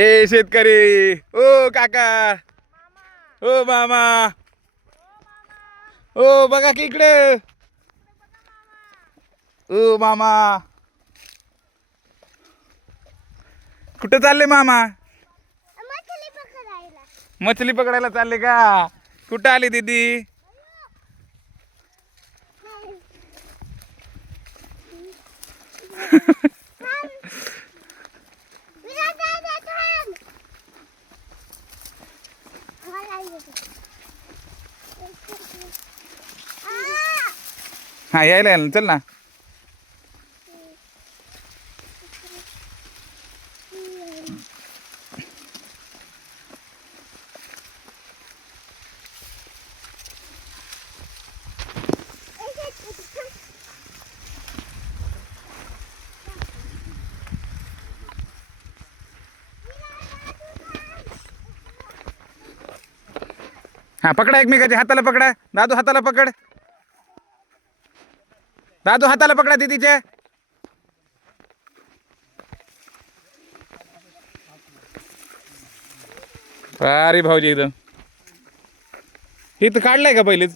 ए शेतकरी, ओ काका, ओ मामा, ओ बघा की इकडे, ओ मामा, कुठे चालले मामा? मछली पकडायला चालले का? कुठं आली दीदी? हा यायला यायला चल ना. हा पकडा एकमेकाच्या हाताला पकडा. दादू हाताला पकड. दादू हाताला पकडा दीदीचे. अरे भाऊजी एकदम. हे तर काढलंय का पहिलेच?